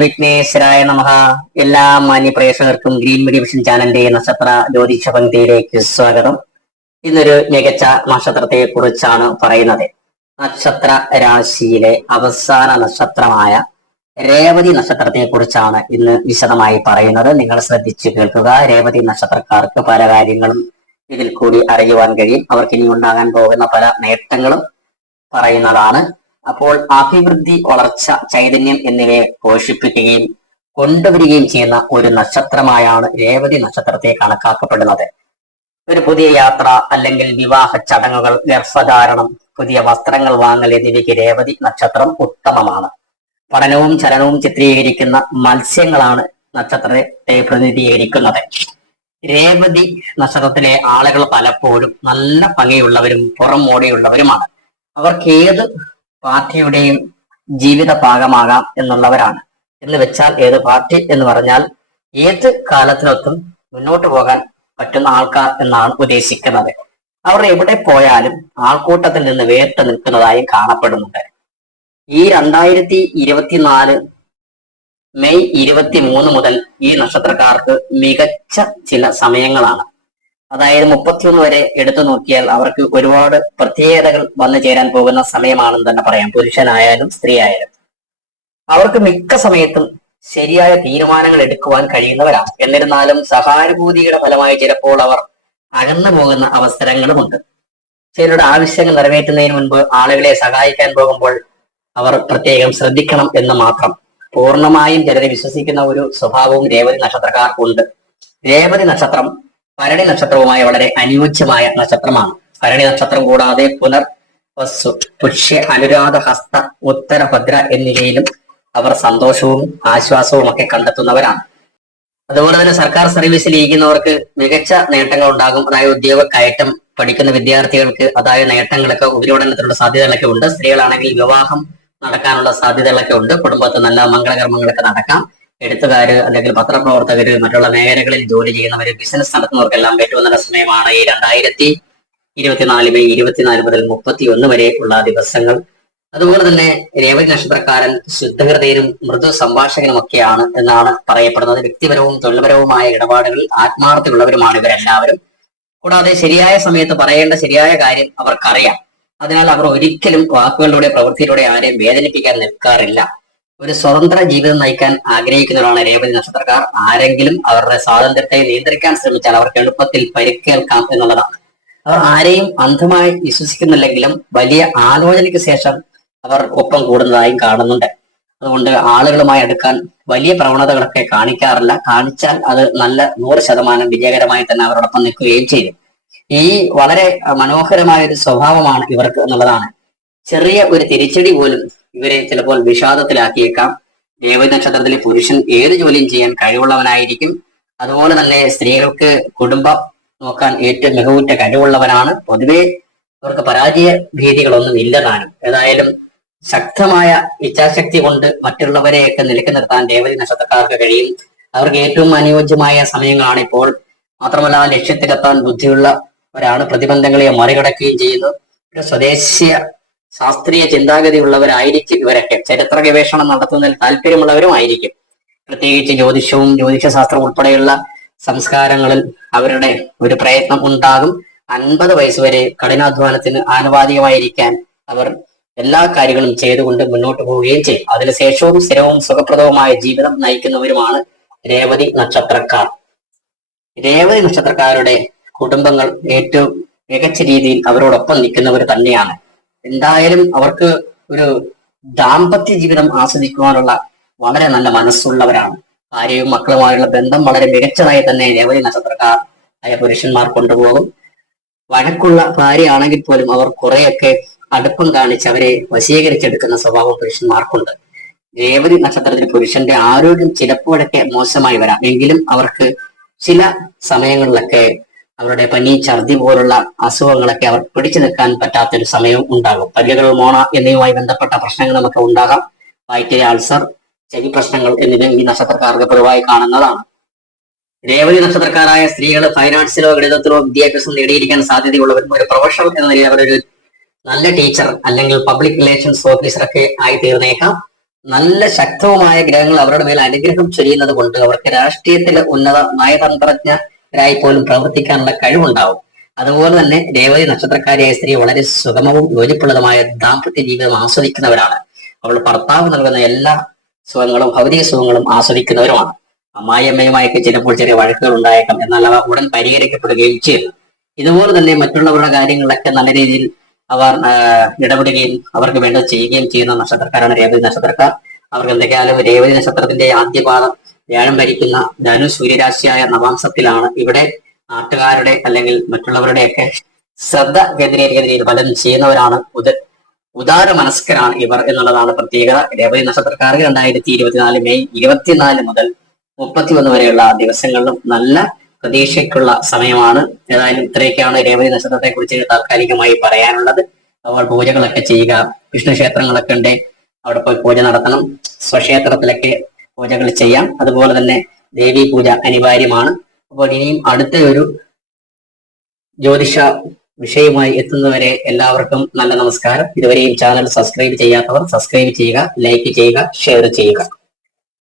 വിഘ്നേശ്വരായ നമഹ എല്ലാ മാന്യ പ്രേക്ഷകർക്കും ഗ്രീൻ മെഡിവിഷൻ വിഷൻ ചാനലിന്റെ നക്ഷത്ര ജ്യോതിഷ പങ്ക്തിയിലേക്ക് സ്വാഗതം. ഇന്നൊരു മികച്ച നക്ഷത്രത്തെ കുറിച്ചാണ് പറയുന്നത്. നക്ഷത്ര രാശിയിലെ അവസാന നക്ഷത്രമായ രേവതി നക്ഷത്രത്തെ കുറിച്ചാണ് ഇന്ന് വിശദമായി പറയുന്നത്. നിങ്ങൾ ശ്രദ്ധിച്ചു കേൾക്കുക. രേവതി നക്ഷത്രക്കാർക്ക് പല കാര്യങ്ങളും ഇതിൽ കൂടി അറിയുവാൻ കഴിയും. അവർക്ക് ഇനി ഉണ്ടാകാൻ പോകുന്ന പല നേട്ടങ്ങളും പറയുന്നതാണ്. അപ്പോൾ അഭിവൃദ്ധി വളർച്ച ചൈതന്യം എന്നിവയെ പോഷിപ്പിക്കുകയും കൊണ്ടുവരികയും ചെയ്യുന്ന ഒരു നക്ഷത്രമായാണ് രേവതി നക്ഷത്രത്തെ കണക്കാക്കപ്പെടുന്നത്. ഒരു പുതിയ യാത്ര അല്ലെങ്കിൽ വിവാഹ ചടങ്ങുകൾ ഗർഭധാരണം പുതിയ വസ്ത്രങ്ങൾ വാങ്ങൽ എന്നിവയ്ക്ക് രേവതി നക്ഷത്രം ഉത്തമമാണ്. പഠനവും ചലനവും ചിത്രീകരിക്കുന്ന മത്സ്യങ്ങളാണ് നക്ഷത്രത്തെ പ്രതിനിധീകരിക്കുന്നത്. രേവതി നക്ഷത്രത്തിലെ ആളുകൾ പലപ്പോഴും നല്ല ഭംഗിയുള്ളവരും പുറം മോടിയുള്ളവരുമാണ്. അവർക്ക് ഏത് പാർട്ടിയുടെയും ജീവിത ഭാഗമാകാം എന്നുള്ളവരാണ്. എന്ന് വെച്ചാൽ ഏത് പാർട്ടി എന്ന് പറഞ്ഞാൽ ഏത് കാലത്തിനൊത്തും മുന്നോട്ട് പോകാൻ പറ്റുന്ന ആൾക്കാർ എന്നാണ് ഉദ്ദേശിക്കുന്നത്. അവർ എവിടെ പോയാലും ആൾക്കൂട്ടത്തിൽ നിന്ന് വേറിട്ട് നിൽക്കുന്നതായും കാണപ്പെടുന്നുണ്ട്. ഈ രണ്ടായിരത്തി ഇരുപത്തിനാല് മെയ് ഇരുപത്തി മൂന്ന് മുതൽ ഈ നക്ഷത്രക്കാർക്ക് മികച്ച ചില സമയങ്ങളാണ്. അതായത് മുപ്പത്തിയൊന്ന് വരെ എടുത്തു നോക്കിയാൽ അവർക്ക് ഒരുപാട് പ്രത്യേകതകൾ വന്നു ചേരാൻ പോകുന്ന സമയമാണെന്ന് തന്നെ പറയാം. പുരുഷനായാലും സ്ത്രീ ആയാലും അവർക്ക് മിക്ക സമയത്തും ശരിയായ തീരുമാനങ്ങൾ എടുക്കുവാൻ കഴിയുന്നവരാണ്. എന്നിരുന്നാലും സഹാനുഭൂതിയുടെ ഫലമായി ചിലപ്പോൾ അവർ അകന്നു പോകുന്ന അവസരങ്ങളുമുണ്ട്. ചിലരുടെ ആവശ്യങ്ങൾ നിറവേറ്റുന്നതിന് മുൻപ് ആളുകളെ സഹായിക്കാൻ പോകുമ്പോൾ അവർ പ്രത്യേകം ശ്രദ്ധിക്കണം എന്ന് മാത്രം. പൂർണമായും ചിലരെ വിശ്വസിക്കുന്ന ഒരു സ്വഭാവവും രേവതി നക്ഷത്രക്കാർക്കുണ്ട്. രേവതി നക്ഷത്രം ഭരണി നക്ഷത്രവുമായി വളരെ അനുയോജ്യമായ നക്ഷത്രമാണ്. ഭരണി നക്ഷത്രം കൂടാതെ പുനർ പുഷ്യ അനുരാധ ഹസ്ത ഉത്തരഭദ്ര എന്നിവയിലും അവർ സന്തോഷവും ആശ്വാസവും ഒക്കെ കണ്ടെത്തുന്നവരാണ്. അതുപോലെ തന്നെ സർക്കാർ സർവീസിൽ ഇരിക്കുന്നവർക്ക് മികച്ച നേട്ടങ്ങൾ ഉണ്ടാകും. അതായത് ഉദ്യോഗ കയറ്റം പഠിക്കുന്ന വിദ്യാർത്ഥികൾക്ക് അതായത് നേട്ടങ്ങളൊക്കെ ഉപരിപഠനത്തിനുള്ള സാധ്യതകളൊക്കെ ഉണ്ട്. സ്ത്രീകളാണെങ്കിൽ വിവാഹം നടക്കാനുള്ള സാധ്യതകളൊക്കെ ഉണ്ട്. കുടുംബത്തിൽ നല്ല മംഗളകർമ്മങ്ങളൊക്കെ നടക്കാം. എഴുത്തുകാര് അല്ലെങ്കിൽ പത്രപ്രവർത്തകര് മറ്റുള്ള മേഖലകളിൽ ജോലി ചെയ്യുന്നവര് ബിസിനസ് നടത്തുന്നവർക്കെല്ലാം നല്ല സമയമാണ് ഈ രണ്ടായിരത്തി ഇരുപത്തിനാല് മെയ് ഇരുപത്തിനാല് മുതൽ മുപ്പത്തി ഒന്ന് വരെ ഉള്ള ദിവസങ്ങൾ. അതുപോലെ തന്നെ രേവതി നക്ഷത്രക്കാരൻ ശുദ്ധഹൃദയനും മൃദു സംഭാഷകനും ഒക്കെയാണ് എന്നാണ് പറയപ്പെടുന്നത്. വ്യക്തിപരവും തൊഴിൽപരവുമായ ഇടപാടുകൾ ആത്മാർത്ഥമുള്ളവരുമാണ് ഇവരെല്ലാവരും. കൂടാതെ ശരിയായ സമയത്ത് പറയേണ്ട ശരിയായ കാര്യം അവർക്കറിയാം. അതിനാൽ അവർ ഒരിക്കലും വാക്കുകളിലൂടെ പ്രവൃത്തിയിലൂടെ ആരെയും വേദനിപ്പിക്കാൻ നിൽക്കാറില്ല. ഒരു സ്വതന്ത്ര ജീവിതം നയിക്കാൻ ആഗ്രഹിക്കുന്നവരാണ് രേവതി നക്ഷത്രക്കാർ. ആരെങ്കിലും അവരുടെ സ്വാതന്ത്ര്യത്തെ നിയന്ത്രിക്കാൻ ശ്രമിച്ചാൽ അവർക്ക് എളുപ്പത്തിൽ പരിക്കേൽക്കാം എന്നുള്ളതാണ്. അവർ ആരെയും അന്ധമായി വിശ്വസിക്കുന്നില്ലെങ്കിലും വലിയ ആലോചനയ്ക്ക് ശേഷം അവർ ഒപ്പം കൂടുന്നതായും കാണുന്നുണ്ട്. അതുകൊണ്ട് ആളുകളുമായി അടുക്കാൻ വലിയ പ്രവണതകളൊക്കെ കാണിക്കാറില്ല. കാണിച്ചാൽ അത് നല്ല നൂറ് ശതമാനം വിജയകരമായി തന്നെ അവരോടൊപ്പം നിൽക്കുകയും ചെയ്യും. ഈ വളരെ മനോഹരമായ ഒരു സ്വഭാവമാണ് ഇവർക്ക് എന്നുള്ളതാണ്. ചെറിയ ഒരു തിരിച്ചടി പോലും ഇവരെ ചിലപ്പോൾ വിഷാദത്തിലാക്കിയേക്കാം. രേവതി നക്ഷത്രത്തിലെ പുരുഷൻ ഏത് ജോലിയും ചെയ്യാൻ കഴിവുള്ളവനായിരിക്കും. അതുപോലെ തന്നെ സ്ത്രീകൾക്ക് കുടുംബം നോക്കാൻ ഏറ്റവും മികവുറ്റ കഴിവുള്ളവനാണ്. പൊതുവെ അവർക്ക് പരാജയ ഭീതികളൊന്നും ഇല്ല താനും. ഏതായാലും ശക്തമായ ഇച്ഛാശക്തി കൊണ്ട് മറ്റുള്ളവരെയൊക്കെ നിലയ്ക്ക് നിർത്താൻ രേവതി നക്ഷത്രക്കാർക്ക് കഴിയും. അവർക്ക് ഏറ്റവും അനുയോജ്യമായ സമയങ്ങളാണ് ഇപ്പോൾ. മാത്രമല്ല ലക്ഷ്യത്തിലെത്താൻ ബുദ്ധിയുള്ള ബുദ്ധിയുള്ളവരാണ് പ്രതിബന്ധങ്ങളെ മറികടക്കുകയും ചെയ്യുന്നു. ഒരു സ്വദേശീയ ശാസ്ത്രീയ ചിന്താഗതി ഉള്ളവരായിരിക്കും ഇവരൊക്കെ. ചരിത്ര ഗവേഷണം നടത്തുന്നതിൽ താല്പര്യമുള്ളവരും ആയിരിക്കും. പ്രത്യേകിച്ച് ജ്യോതിഷവും ജ്യോതിഷശാസ്ത്രം ഉൾപ്പെടെയുള്ള സംസ്കാരങ്ങളിൽ അവരുടെ ഒരു പ്രയത്നം ഉണ്ടാകും. അൻപത് വയസ്സ് വരെ കഠിനാധ്വാനത്തിന് ആനുപാതികമായിരിക്കാൻ അവർ എല്ലാ കാര്യങ്ങളും ചെയ്തുകൊണ്ട് മുന്നോട്ട് പോവുകയും ചെയ്യും. അതിനുശേഷവും സ്ഥിരവും സുഖപ്രദവുമായ ജീവിതം നയിക്കുന്നവരുമാണ് രേവതി നക്ഷത്രക്കാർ. രേവതി നക്ഷത്രക്കാരുടെ കുടുംബങ്ങൾ ഏറ്റവും മികച്ച രീതിയിൽ അവരോടൊപ്പം നിൽക്കുന്നവർ തന്നെയാണ്. എന്തായാലും അവർക്ക് ഒരു ദാമ്പത്യ ജീവിതം ആസ്വദിക്കുവാനുള്ള വളരെ നല്ല മനസ്സുള്ളവരാണ്. ഭാര്യയും മക്കളുമായുള്ള ബന്ധം വളരെ മികച്ചതായി തന്നെ രേവതി നക്ഷത്രക്കാർ ആയ പുരുഷന്മാർ കൊണ്ടുപോകും. വഴക്കുള്ള ഭാര്യയാണെങ്കിൽ പോലും അവർ കുറെയൊക്കെ അടുപ്പം കാണിച്ച് അവരെ വശീകരിച്ചെടുക്കുന്ന സ്വഭാവം പുരുഷന്മാർക്കുണ്ട്. രേവതി നക്ഷത്രത്തിൽ പുരുഷന്റെ ആരോഗ്യം ചിലപ്പോഴൊക്കെ മോശമായി വരാം. എങ്കിലും അവർക്ക് ചില സമയങ്ങളിലൊക്കെ അവരുടെ പനി ഛർദി പോലുള്ള അസുഖങ്ങളൊക്കെ അവർ പിടിച്ചു നിൽക്കാൻ പറ്റാത്തൊരു സമയവും ഉണ്ടാകും. പല്ലുകൾ മോണ എന്നിവയുമായി ബന്ധപ്പെട്ട പ്രശ്നങ്ങൾ നമുക്ക് ഉണ്ടാകാം. വയറ്റിലെ അൾസർ ചെവി പ്രശ്നങ്ങൾ എന്നിവ ഈ നക്ഷത്രക്കാർക്ക് പൊതുവായി കാണുന്നതാണ്. രേവതി നക്ഷത്രക്കാരായ സ്ത്രീകൾ ഫൈനാൻസിലോ ഗണിതത്തിലോ വിദ്യാഭ്യാസം നേടിയിരിക്കാൻ സാധ്യതയുള്ളവരും ഒരു പ്രൊഫഷണൽ എന്ന നിലയിൽ അവരൊരു നല്ല ടീച്ചർ അല്ലെങ്കിൽ പബ്ലിക് റിലേഷൻസ് ഓഫീസർ ഒക്കെ ആയി തീർന്നേക്കാം നല്ല ശക്തവുമായ ഗ്രഹങ്ങൾ അവരുടെ മേൽ അനുഗ്രഹം ചൊരിയുന്നത് കൊണ്ട് അവർക്ക് രാഷ്ട്രീയത്തിലെ ഉന്നത നയതന്ത്രജ്ഞരായി പോലും പ്രവർത്തിക്കാനുള്ള കഴിവുണ്ടാവും. അതുപോലെ തന്നെ രേവതി നക്ഷത്രക്കാരിയായ സ്ത്രീ വളരെ സുഗമവും യോജിപ്പുള്ളതുമായ ദാമ്പത്യ ജീവിതം ആസ്വദിക്കുന്നവരാണ്. അവൾ ഭർത്താവ് നൽകുന്ന എല്ലാ സുഖങ്ങളും ഭൗതിക സുഖങ്ങളും ആസ്വദിക്കുന്നവരുമാണ്. അമ്മായിയമ്മയുമായൊക്കെ ചിലപ്പോൾ ചെറിയ വഴക്കുകൾ ഉണ്ടായേക്കാം എന്നാൽ അവ ഉടൻ പരിഹരിക്കപ്പെടുകയും ചെയ്യുന്നു ഇതുപോലെ തന്നെ മറ്റുള്ളവരുടെ കാര്യങ്ങളിലൊക്കെ നല്ല രീതിയിൽ അവർ ഇടപെടുകയും അവർക്ക് വേണ്ടത് ചെയ്യുകയും ചെയ്യുന്ന നക്ഷത്രക്കാരാണ് രേവതി നക്ഷത്രക്കാർ. അവർക്ക് എന്തൊക്കെയാലും രേവതി നക്ഷത്രത്തിന്റെ ആദ്യപാദം വ്യാഴം ഭരിക്കുന്ന ധനു സൂര്യരാശിയായ നവാംസത്തിലാണ് ഇവിടെ നാട്ടുകാരുടെ അല്ലെങ്കിൽ മറ്റുള്ളവരുടെയൊക്കെ ശ്രദ്ധ കേന്ദ്രീകരിക്കുന്ന രീതി പലരും ചെയ്യുന്നവരാണ്. ഉദ ഉദാര മനസ്കരാണ് ഇവർ എന്നുള്ളതാണ് പ്രത്യേകത. രേവതി നക്ഷത്രക്കാർക്ക് രണ്ടായിരത്തി ഇരുപത്തിനാല് മെയ് ഇരുപത്തിനാല് മുതൽ മുപ്പത്തിയൊന്ന് വരെയുള്ള ദിവസങ്ങളിലും നല്ല പ്രതീക്ഷയ്ക്കുള്ള സമയമാണ്. ഏതായാലും ഇത്രയൊക്കെയാണ് രേവതി നക്ഷത്രത്തെ കുറിച്ച് താൽക്കാലികമായി പറയാനുള്ളത്. അപ്പോൾ പൂജകളൊക്കെ ചെയ്യുക. വിഷ്ണു ക്ഷേത്രങ്ങളൊക്കെ ഉണ്ട്. അവിടെ പോയി പൂജ നടത്തണം. സ്വക്ഷേത്രത്തിലൊക്കെ പൂജകൾ ചെയ്യാം. അതുപോലെ തന്നെ ദേവി പൂജ അനിവാര്യമാണ്. അപ്പോൾ ഇനിയും അടുത്ത ഒരു ജ്യോതിഷ വിഷയമായി എത്തുന്നവരെ എല്ലാവർക്കും നല്ല നമസ്കാരം. ഇതുവരെയും ചാനൽ സബ്സ്ക്രൈബ് ചെയ്യാത്തവർ സബ്സ്ക്രൈബ് ചെയ്യുക ലൈക്ക് ചെയ്യുക ഷെയർ ചെയ്യുക.